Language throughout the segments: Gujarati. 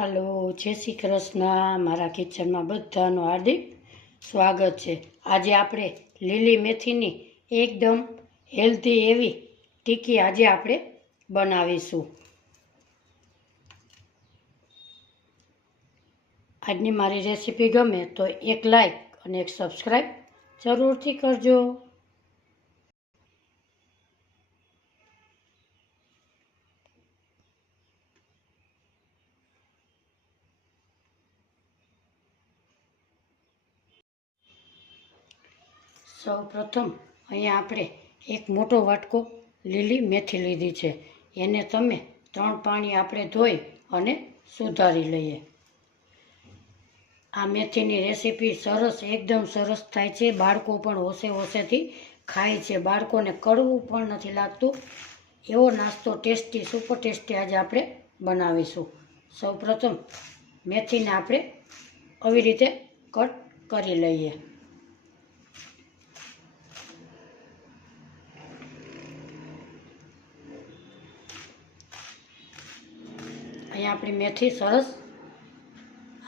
હાલો, જય શ્રી કૃષ્ણ। મારા કિચનમાં બધાનું હાર્દિક સ્વાગત છે। આજે આપણે લીલી મેથીની એકદમ હેલ્ધી એવી ટીકી આજે આપણે બનાવીશું। આજની મારી રેસીપી ગમે તો એક લાઈક અને એક સબસ્ક્રાઈબ જરૂરથી કરજો। સૌ પ્રથમ અહીંયા આપણે એક મોટો વાટકો લીલી મેથી લીધી છે। એને તમે 3 પાણી આપણે ધોઈ અને સુધારી લઈએ। આ મેથીની રેસીપી સરસ એકદમ સરસ થાય છે। બાળકો પણ હોશેથી ખાય છે। બાળકોને કડવું પણ નથી લાગતું। એવો નાસ્તો ટેસ્ટી સુપર ટેસ્ટી આજે આપણે બનાવીશું। સૌ પ્રથમ મેથીને આપણે આવી રીતે કટ કરી લઈએ। અહીંયા આપણી મેથી સરસ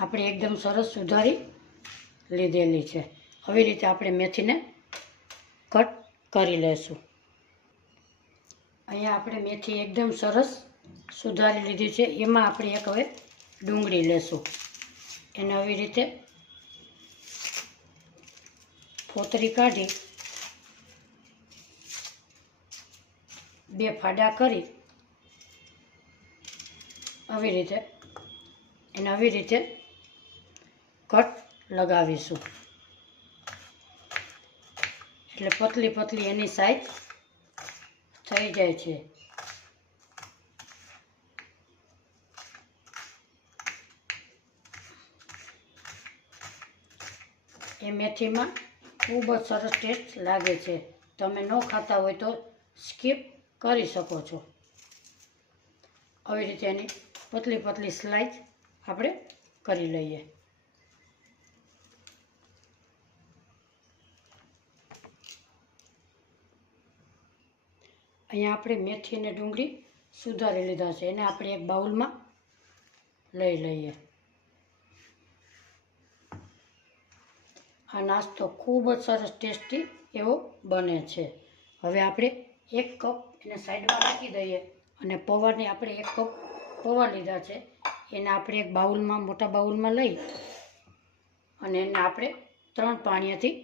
આપણે એકદમ સરસ સુધારી લીધેલી છે। આવી રીતે આપણે મેથીને કટ કરી લેશું। અહીંયા આપણે મેથી એકદમ સરસ સુધારી લીધી છે। એમાં આપણે એક હવે ડુંગળી લેશું। એને આવી રીતે ફોતરી કાઢી 2 ફાડા કરી આવી રીતે એને આવી રીતે કટ લગાવીશું। એટલે પતલી પતલી એની સાઈઝ થઈ જાય છે। એ મેથીમાં ખૂબ જ સરસ ટેસ્ટ લાગે છે। તમે ન ખાતા હોય તો સ્કીપ કરી શકો છો। આવી રીતે એની પતલી પતલી સ્લાઇસ આપણે કરી લઈએ। અહીંયા આપણે મેથી અને ડુંગળી સુધારી લીધા છે। એને આપણે એક બાઉલમાં લઈ લઈએ। આ નાસ્તો ખૂબ જ સરસ ટેસ્ટી એવો બને છે। હવે આપણે 1 કપ એને સાઈડમાં રાખી દઈએ અને પૌવાની આપણે 1 કપ પૌવા લીધા છે। એને આપણે એક બાઉલમાં મોટા બાઉલમાં લઈ અને એને આપણે 3 પાણીથી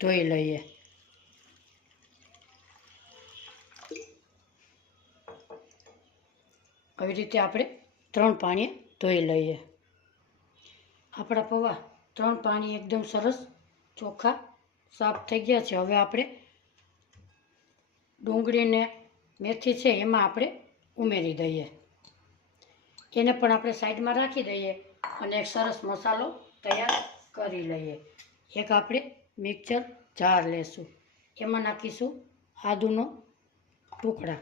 ધોઈ લઈએ। આવી રીતે આપણે 3 પાણી ધોઈ લઈએ। આપણા પૌવા 3 પાણી એકદમ સરસ ચોખ્ખા સાફ થઈ ગયા છે। હવે આપણે ડુંગળીને મેથી છે એમાં આપણે ઉમેરી દઈએ। એને પણ આપણે સાઈડમાં રાખી દઈએ અને એક સરસ મસાલો તૈયાર કરી લઈએ। એક આપણે મિક્સર જાર લેશું। એમાં નાખીશું આદુનો ટુકડા,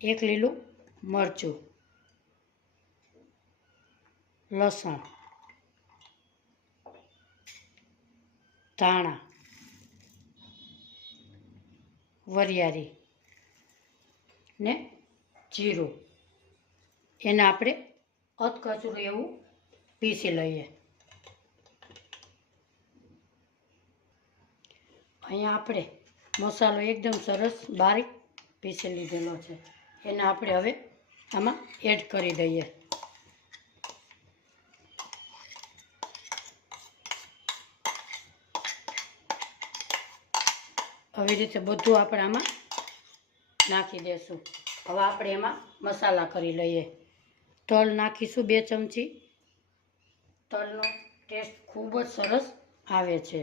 1 લીલું મરચું, લસણ, ધાણા, વરિયાળી ને જીરું। એને આપણે અધકચરું એવું પીસી લઈએ। અહીંયા આપણે મસાલો એકદમ સરસ બારીક પીસી લીધેલો છે। એને આપણે હવે આમાં એડ કરી દઈએ। આવી રીતે બધું આપણે આમાં નાખી દેશું। હવે આપણે એમાં મસાલા કરી લઈએ। તલ નાખીશું 2 ચમચી। તલનો ટેસ્ટ ખૂબ જ સરસ આવે છે।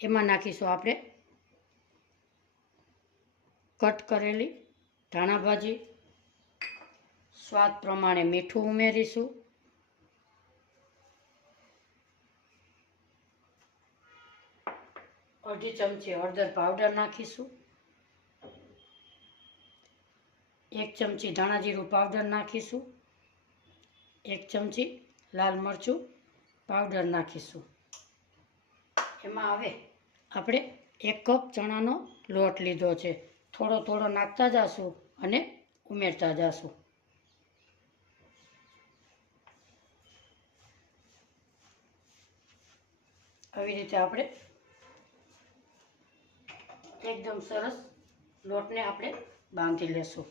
એમાં નાખીશું આપણે કટ કરેલી ધાણા ભાજી, સ્વાદ પ્રમાણે મીઠું ઉમેરીશું, અડધી ચમચી હળદર પાવડર નાખીશું, 1 ચમચી ધાણા જીરું પાવડર નાખીશું, 1 ચમચી લાલ મરચું પાવડર નાખીશું। એમાં હવે આપણે 1 કપ ચણાનો લોટ લીધો છે। થોડો થોડો નાખતા જશું અને ઉમેરતા જશું। આવી રીતે આપણે એકદમ સરસ લોટને આપણે બાંધી લેશું.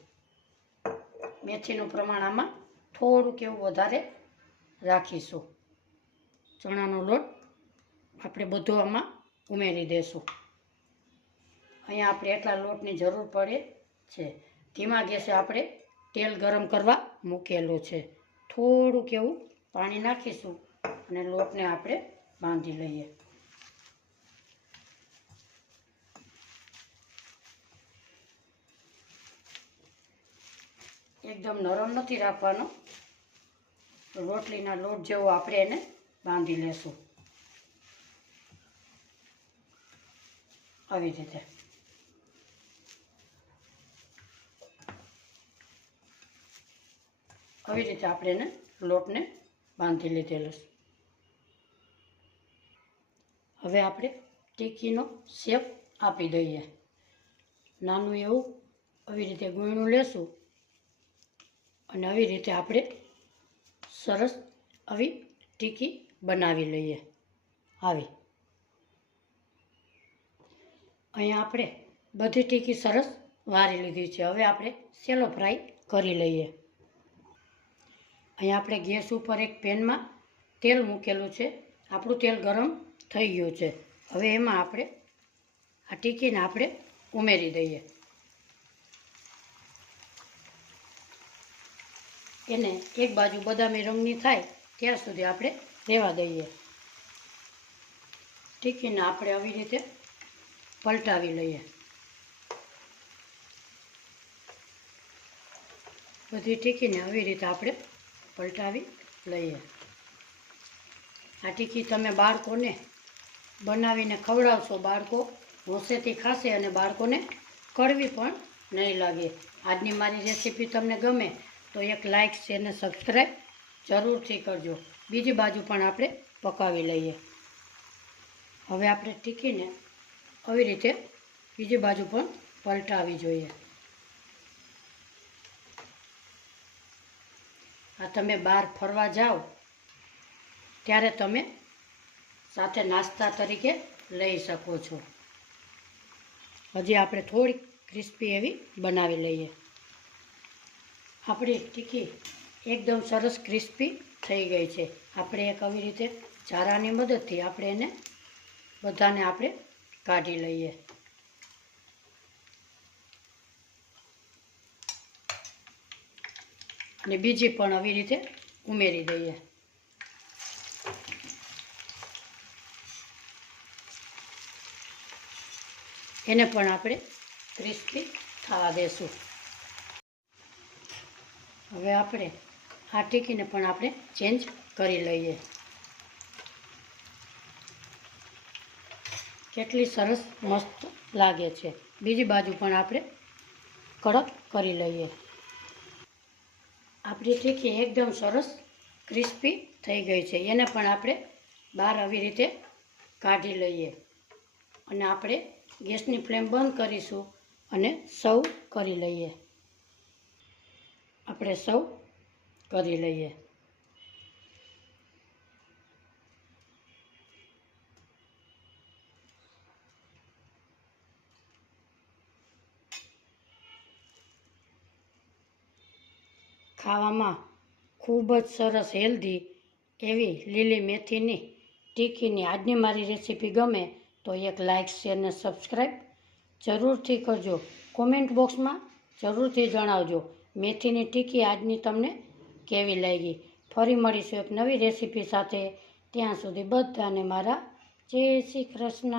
મેથીનું પ્રમાણ આમાં થોડુંક એવું વધારે રાખીશું. ચણાનો લોટ આપણે બધો આમાં ઉમેરી દઈશું. અહીંયા આપણે એટલા લોટની જરૂર પડે છે. ધીમા ગેસે આપણે તેલ ગરમ કરવા મૂકેલું છે. થોડુંક એવું પાણી નાખીશું અને લોટને આપણે બાંધી લઈએ. એકદમ નરમ નથી રાખવાનો, રોટલીના લોટ જેવો આપણે એને બાંધી લેશું. આવી રીતે આપણે એને લોટને બાંધી લીધેલો છે. હવે આપણે ટીકીનો શેપ આપી દઈએ. નાનું એવું આવી રીતે ગૂંયણું લેશું અને આવી રીતે આપણે સરસ આવી ટીકી બનાવી લઈએ. અહીંયા આપણે બધી ટીકી સરસ વારી લીધી છે. હવે આપણે સેલો ફ્રાય કરી લઈએ. અહીંયા આપણે ગેસ ઉપર એક પેનમાં તેલ મૂકેલું છે. આપણું તેલ ગરમ થઈ ગયું છે. હવે એમાં આપણે આ ટીકીને આપણે ઉમેરી દઈએ. એને એક બાજુ બદામી રંગની થાય ત્યાં સુધી આપણે રહેવા દઈએ. ટીકીને આપણે આવી રીતે પલટાવી લઈએ. બધી ટીકીને આવી રીતે આપણે પલટાવી લઈએ. આ ટીકી તમે બાળકોને બનાવીને ખવડાવશો, બાળકો હોંશેથી ખાશે અને બાળકોને કડવી પણ નહીં લાગે. આજની મારી રેસીપી તમને ગમે તો એક લાઇક, શેર અને સબસ્ક્રાઈબ જરૂરથી કરજો. બીજી બાજુ પણ આપણે પકાવી લઈએ. હવે આપણે ટીકીને આવી રીતે બીજી બાજુ પણ પલટાવી જોઈએ. આ તમે બહાર ફરવા જાઓ ત્યારે તમે સાથે નાસ્તા તરીકે લઈ શકો છો. હજી આપણે થોડીક ક્રિસ્પી એવી બનાવી લઈએ. આપણી ટીકી એકદમ સરસ ક્રિસ્પી થઈ ગઈ છે. આપણે એક આવી રીતે ચારાની મદદથી આપણે એને બધાને આપણે કાઢી લઈએ. અને બીજી પણ આવી રીતે ઉમેરી દઈએ. એને પણ આપણે ક્રિસ્પી થવા દેશું. હવે આપણે આ ટીકીને પણ આપણે ચેન્જ કરી લઈએ. કેટલી સરસ મસ્ત લાગે છે. બીજી બાજુ પણ આપણે કડક કરી લઈએ. આપણી ટીકી એકદમ સરસ ક્રિસ્પી થઈ ગઈ છે. એને પણ આપણે બહાર આવી રીતે કાઢી લઈએ અને આપણે ગેસની ફ્લેમ બંધ કરીશું અને સર્વ કરી લઈએ. આપણે સર્વ કરી લઈએ. ખાવામાં ખૂબ જ સરસ હેલ્ધી એવી લીલી મેથીની ટીકીની આજની મારી રેસીપી ગમે તો એક લાઇક, શેર અને સબસ્ક્રાઈબ જરૂરથી કરજો. કોમેન્ટ બોક્સમાં જરૂરથી જણાવજો મેથીની ટીકી આજની તમને કેવી લાગી. ફરી મળીશું એક નવી રેસીપી સાથે. ત્યાં સુધી બધાને મારા જય શ્રી કૃષ્ણ.